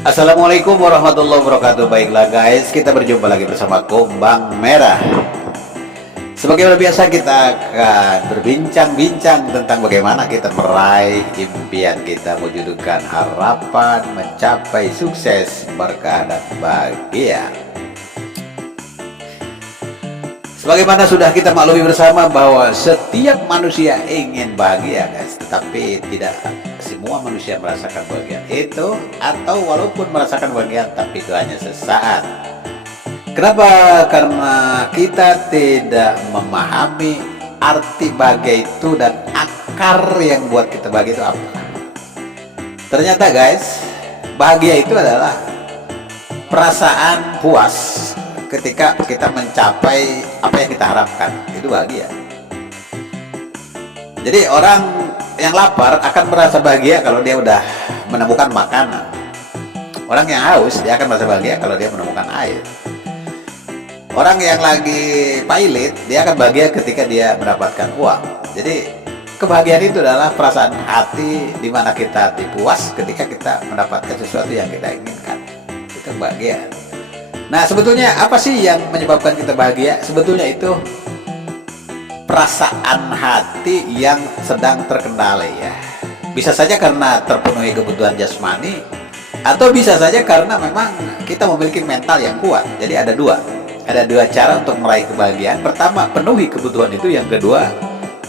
Assalamualaikum warahmatullahi wabarakatuh. Baiklah guys, kita berjumpa lagi bersama Kumbang Merah. Sebagaimana biasa kita akan berbincang-bincang tentang bagaimana kita meraih impian kita, mewujudkan harapan, mencapai sukses, berkah dan bahagia. Sebagaimana sudah kita maklumi bersama bahwa setiap manusia ingin bahagia guys, tetapi tidak semua manusia merasakan bahagia itu, atau walaupun merasakan bahagia tapi itu hanya sesaat. Kenapa? Karena kita tidak memahami arti bahagia itu dan akar yang buat kita bahagia itu apa. Ternyata guys, bahagia itu adalah perasaan puas ketika kita mencapai apa yang kita harapkan, itu bahagia. Jadi orang yang lapar akan merasa bahagia kalau dia udah menemukan makanan. Orang yang haus dia akan merasa bahagia kalau dia menemukan air. Orang yang lagi pailit dia akan bahagia ketika dia mendapatkan uang. Jadi kebahagiaan itu adalah perasaan hati di mana kita puas ketika kita mendapatkan sesuatu yang kita inginkan. Itu kebahagiaan. Nah, sebetulnya apa sih yang menyebabkan kita bahagia? Sebetulnya itu perasaan hati yang sedang terkendali ya. Bisa saja karena terpenuhi kebutuhan jasmani, atau bisa saja karena memang kita memiliki mental yang kuat. Jadi ada dua cara untuk meraih kebahagiaan. Pertama, penuhi kebutuhan itu. Yang kedua,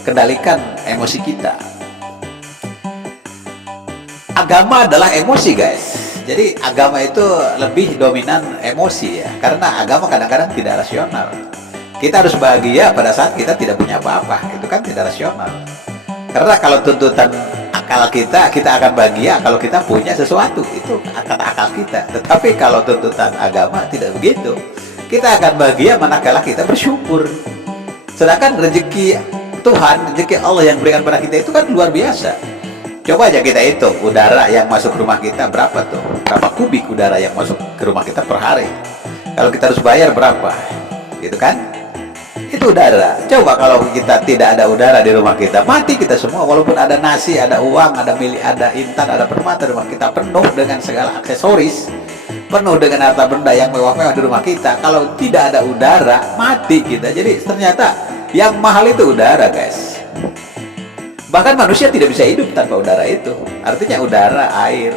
kendalikan emosi kita. Agama adalah emosi guys. Jadi agama itu lebih dominan emosi ya, karena agama kadang-kadang tidak rasional. Kita harus bahagia pada saat kita tidak punya apa-apa, itu kan tidak rasional. Karena kalau tuntutan akal kita akan bahagia kalau kita punya sesuatu, itu kata akal kita. Tetapi kalau tuntutan agama tidak begitu, kita akan bahagia manakala kita bersyukur. Sedangkan rezeki Tuhan, rezeki Allah yang berikan pada kita itu kan luar biasa. Coba aja kita hitung udara yang masuk ke rumah kita berapa tuh, berapa kubik udara yang masuk ke rumah kita per hari. Kalau kita harus bayar berapa, gitu kan? Itu udara. Coba kalau kita tidak ada udara di rumah kita, mati kita semua. Walaupun ada nasi, ada uang, ada milik, ada intan, ada permata di rumah kita, penuh dengan segala aksesoris, penuh dengan harta benda yang mewah-mewah di rumah kita, kalau tidak ada udara, mati kita. Jadi ternyata yang mahal itu udara guys. Bahkan manusia tidak bisa hidup tanpa udara itu. Artinya udara, air,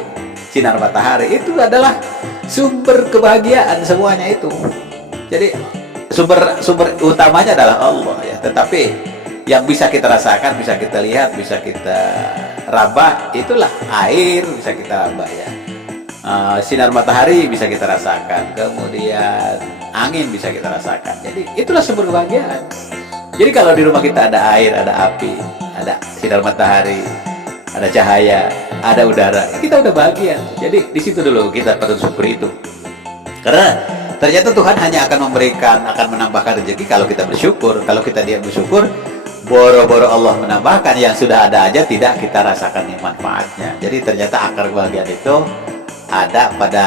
sinar matahari itu adalah sumber kebahagiaan semuanya itu. Jadi sumber utamanya adalah Allah ya. Tetapi yang bisa kita rasakan, bisa kita lihat, bisa kita raba, itulah air bisa kita raba ya. Sinar matahari bisa kita rasakan, kemudian angin bisa kita rasakan. Jadi itulah sumber kebahagiaan. Jadi kalau di rumah kita ada air, ada api, ada sinar matahari, ada cahaya, ada udara, kita udah bahagia. Jadi di situ dulu kita patut syukur itu. Karena ternyata Tuhan hanya akan menambahkan rezeki kalau kita bersyukur. Kalau kita diam bersyukur, boro-boro Allah menambahkan, yang sudah ada aja tidak kita rasakan manfaatnya. Jadi ternyata akar kebahagiaan itu ada pada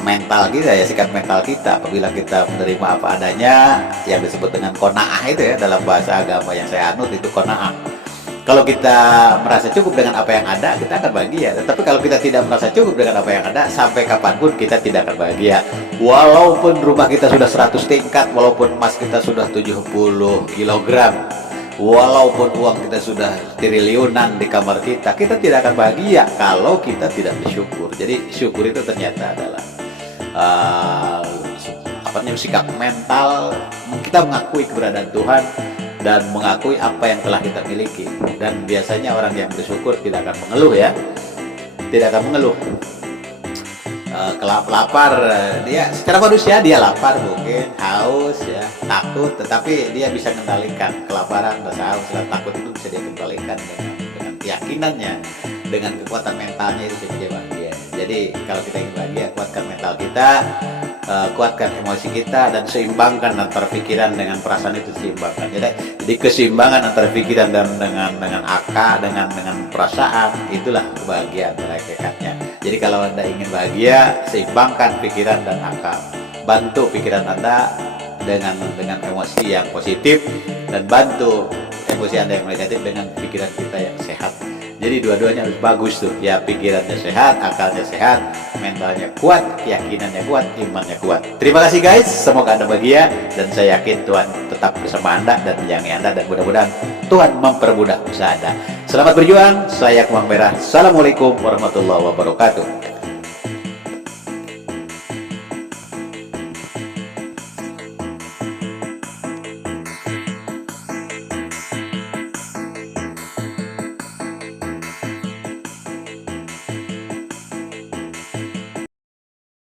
mental kita ya, sikap mental kita. Apabila kita menerima apa adanya, yang disebut dengan qanaah itu ya, dalam bahasa agama yang saya anut itu qanaah. Kalau kita merasa cukup dengan apa yang ada, kita akan bahagia. Tetapi kalau kita tidak merasa cukup dengan apa yang ada, sampai kapanpun kita tidak akan bahagia. Walaupun rumah kita sudah 100 tingkat, walaupun emas kita sudah 70 kilogram, walaupun uang kita sudah triliunan di kamar kita, kita tidak akan bahagia kalau kita tidak bersyukur. Jadi syukur itu ternyata adalah sikap mental. Kita mengakui keberadaan Tuhan dan mengakui apa yang telah kita miliki. Dan biasanya orang yang bersyukur tidak akan mengeluh ya, tidak akan mengeluh. Lapar, dia secara manusia dia lapar, mungkin haus ya, takut, tetapi dia bisa kendalikan kelaparan, rasa haus, rasa takut itu bisa dia kendalikan dengan keyakinannya, dengan kekuatan mentalnya itu dia bahagia. Jadi kalau kita ingin bahagia, kuatkan mental kita, kuatkan emosi kita, dan seimbangkan antara pikiran dengan perasaan itu, seimbangkan. Jadi keseimbangan antara pikiran dan dengan akal, dengan perasaan, itulah kebahagiaan pada hakikatnya. Jadi kalau Anda ingin bahagia, seimbangkan pikiran dan akal. Bantu pikiran Anda dengan emosi yang positif, dan bantu emosi Anda yang negatif dengan pikiran kita yang sehat. Jadi dua-duanya harus bagus tuh ya, pikirannya sehat, akalnya sehat, mentalnya kuat, keyakinannya kuat, imannya kuat. Terima kasih guys, semoga Anda bahagia dan saya yakin Tuhan tetap bersama Anda dan menyayangi Anda, dan mudah-mudahan Tuhan mempermudah usaha Anda. Selamat berjuang, saya Kemang Merah. Assalamualaikum warahmatullahi wabarakatuh.